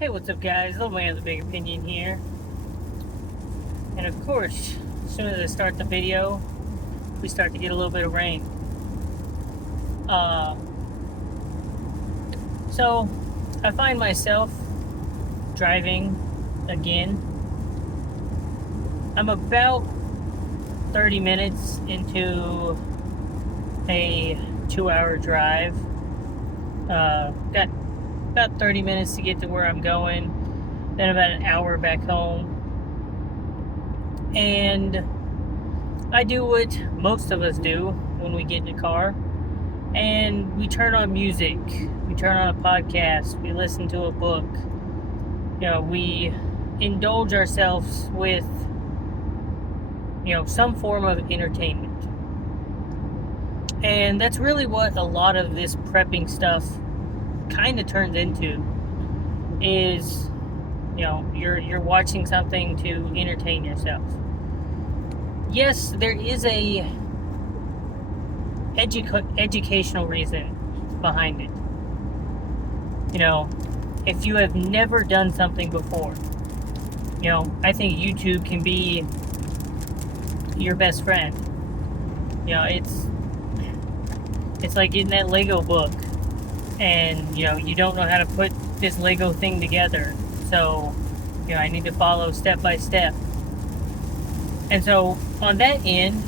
Hey, what's up, guys? Little man with a big opinion here. And of course, as soon as I start the video, we start to get a little bit of rain. So I find myself driving again. I'm about 30 minutes into a 2-hour drive. Got about 30 minutes to get to where I'm going, then about an hour back home. And I do what most of us do when we get in a car, and we turn on music, we turn on a podcast, we listen to a book. We indulge ourselves with, some form of entertainment. And that's really what a lot of this prepping stuff kind of turns into, is you're watching something to entertain yourself. Yes, there is a educational reason behind it. If you have never done something before, I think YouTube can be your best friend. It's like getting that Lego book, and you don't know how to put this Lego thing together, so I need to follow step by step. And so on that end,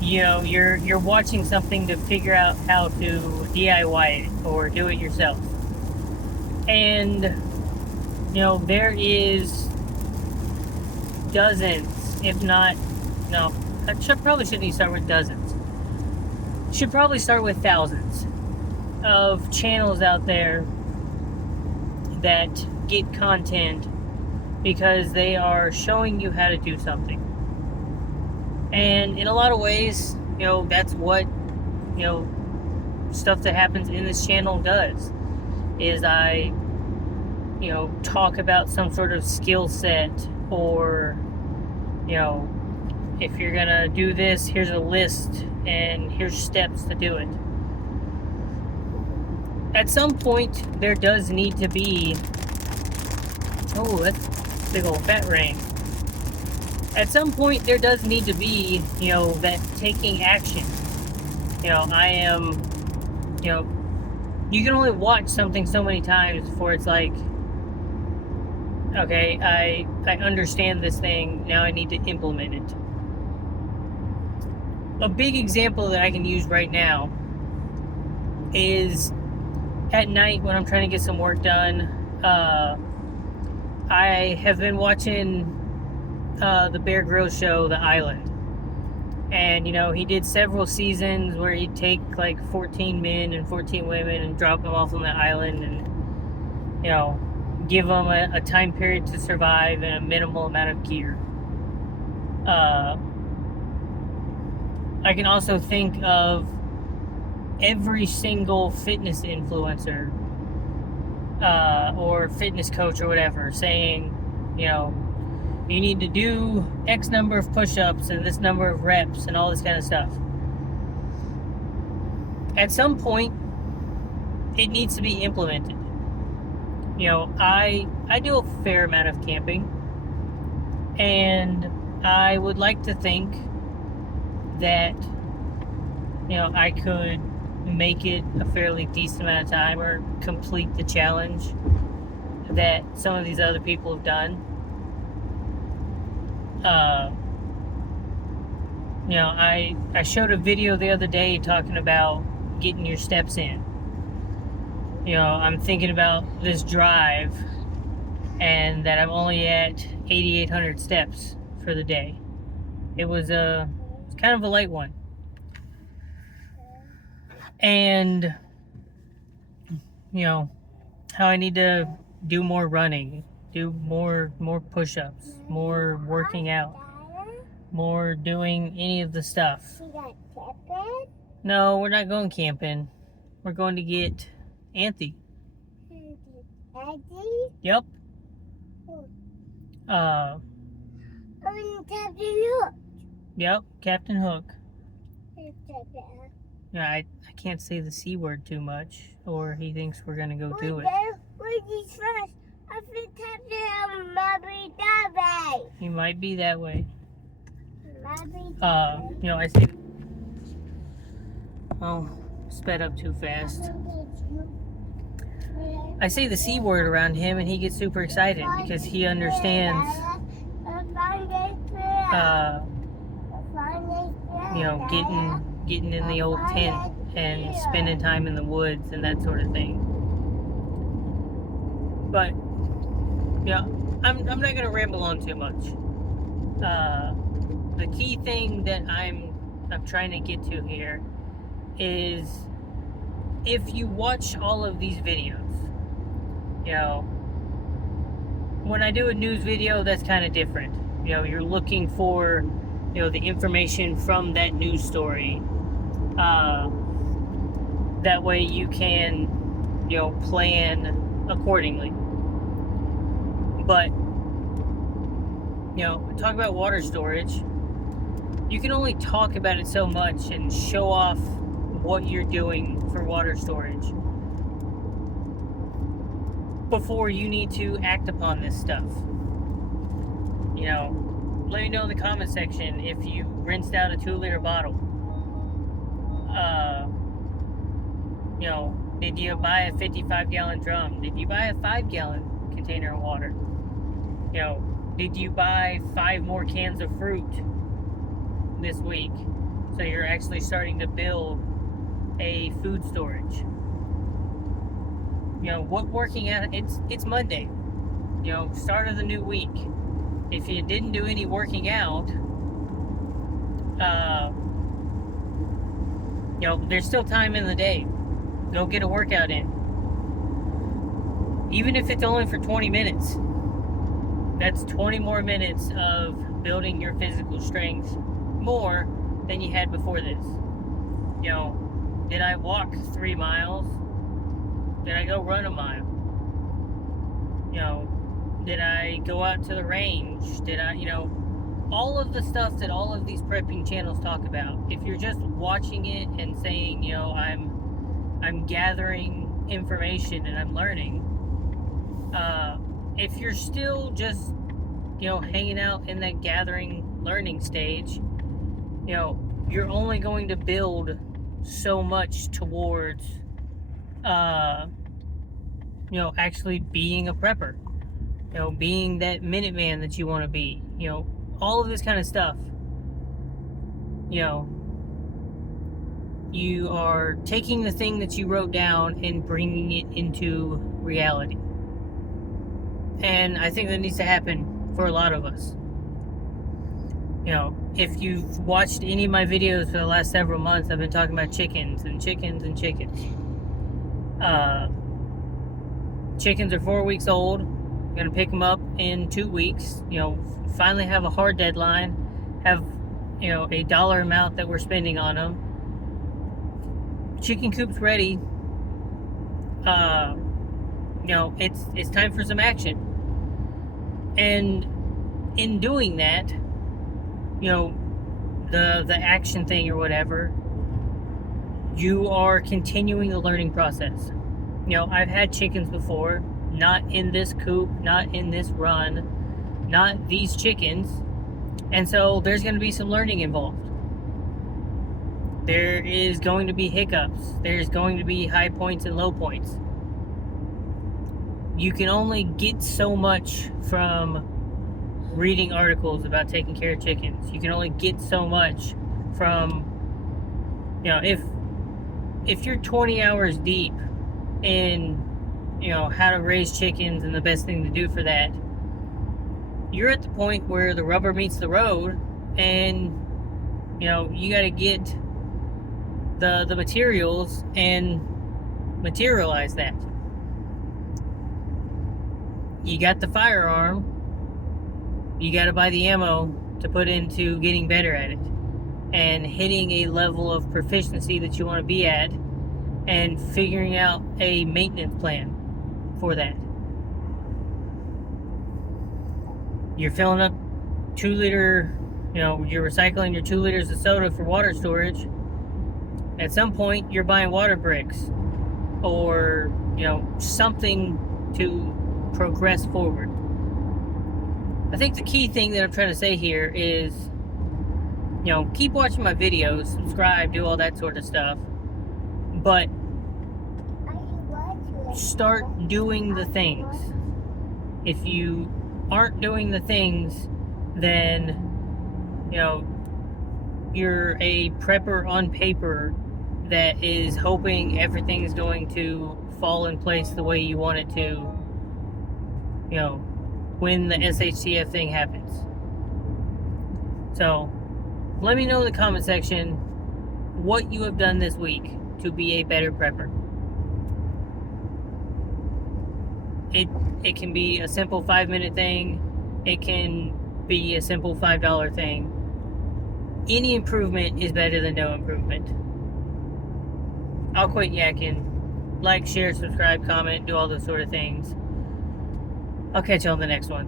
you're watching something to figure out how to DIY it or do it yourself. And there is dozens, if not, no, probably shouldn't start with dozens. Should probably start with thousands of channels out there that get content because they are showing you how to do something. And in a lot of ways, that's what, stuff that happens in this channel does, is I, talk about some sort of skill set, or, if you're gonna do this, here's a list and here's steps to do it. At some point, there does need to be, oh, that's big old fat rain. At some point, there does need to be, that taking action. I am, you can only watch something so many times before it's like, okay, I understand this thing, now I need to implement it. A big example that I can use right now is at night when I'm trying to get some work done. I have been watching the Bear Grylls show, The Island. And, he did several seasons where he'd take like 14 men and 14 women and drop them off on the island and, give them a time period to survive and a minimal amount of gear. I can also think of every single fitness influencer or fitness coach or whatever saying, you need to do X number of push-ups and this number of reps and all this kind of stuff. At some point, it needs to be implemented. I do a fair amount of camping, and I would like to think that, I could make it a fairly decent amount of time or complete the challenge that some of these other people have done. I showed a video the other day talking about getting your steps in. I'm thinking about this drive, and that I'm only at 8,800 steps for the day. It's kind of a light one. And, how I need to do more running, do more push-ups, more working out, more doing any of the stuff. No, we're not going camping. We're going to get Anthy. Yep. Captain Hook. Yep, Captain Hook. Yeah, I can't say the C word too much, or he thinks we're gonna go do it. We're these first. I think I'm Mommy that way. You might be that way. Mommy You know, I say, oh, sped up too fast. I say the C word around him and he gets super excited because he understands, you know, getting in the old tent and spending time in the woods and that sort of thing. But, yeah, I'm not going to ramble on too much. The key thing that I'm trying to get to here is if you watch all of these videos, you know, when I do a news video, that's kind of different. You know, you're looking for, you know, the information from that news story. That way you can, you know, plan accordingly. But, you know, talk about water storage. You can only talk about it so much and show off what you're doing for water storage before you need to act upon this stuff. You know, let me know in the comment section if you rinsed out a 2-liter bottle. You know, did you buy a 55-gallon drum? Did you buy a 5-gallon container of water? You know, did you buy 5 more cans of fruit this week? So you're actually starting to build a food storage. You know, what working out, it's Monday. You know, start of the new week. If you didn't do any working out, you know, there's still time in the day. Go get a workout in. Even if it's only for 20 minutes. That's 20 more minutes of building your physical strength more than you had before this. You know, did I walk 3 miles? Did I go run a mile? You know, did I go out to the range? Did I, you know, all of the stuff that all of these prepping channels talk about. If you're just watching it and saying, you know, I'm gathering information and I'm learning, if you're still just, you know, hanging out in that gathering learning stage, you know, you're only going to build so much towards, you know, actually being a prepper, you know, being that Minuteman that you want to be, you know, all of this kind of stuff. You know, you are taking the thing that you wrote down and bringing it into reality. And I think that needs to happen for a lot of us. You know, if you've watched any of my videos for the last several months, I've been talking about chickens and chickens and chickens. Chickens are 4 weeks old. I'm going to pick them up in 2 weeks. You know, finally have a hard deadline. Have, you know, a dollar amount that we're spending on them. Chicken coop's ready. You know, it's time for some action. And in doing that, you know, the action thing or whatever, you are continuing the learning process. You know, I've had chickens before, not in this coop, not in this run, not these chickens, and so there's going to be some learning involved. There is going to be hiccups. There's going to be high points and low points. You can only get so much from reading articles about taking care of chickens. You can only get so much from, you know, if you're 20 hours deep in, you know, how to raise chickens and the best thing to do for that, you're at the point where the rubber meets the road and, you know, you got to get the materials and materialize that. You got the firearm, you got to buy the ammo to put into getting better at it and hitting a level of proficiency that you want to be at and figuring out a maintenance plan for that. You're filling up 2 liter, you know, you're recycling your 2 liters of soda for water storage. At some point, you're buying water bricks or, you know, something to progress forward. I think the key thing that I'm trying to say here is, keep watching my videos, subscribe, do all that sort of stuff, but start doing the things. If you aren't doing the things, then you're a prepper on paper that is hoping everything's going to fall in place the way you want it to, when the SHTF thing happens. So let me know in the comment section what you have done this week to be a better prepper. It can be a simple 5-minute thing. It can be a simple $5 thing. Any improvement is better than no improvement. I'll quit yakking. Like, share, subscribe, comment, do all those sort of things. I'll catch you on the next one.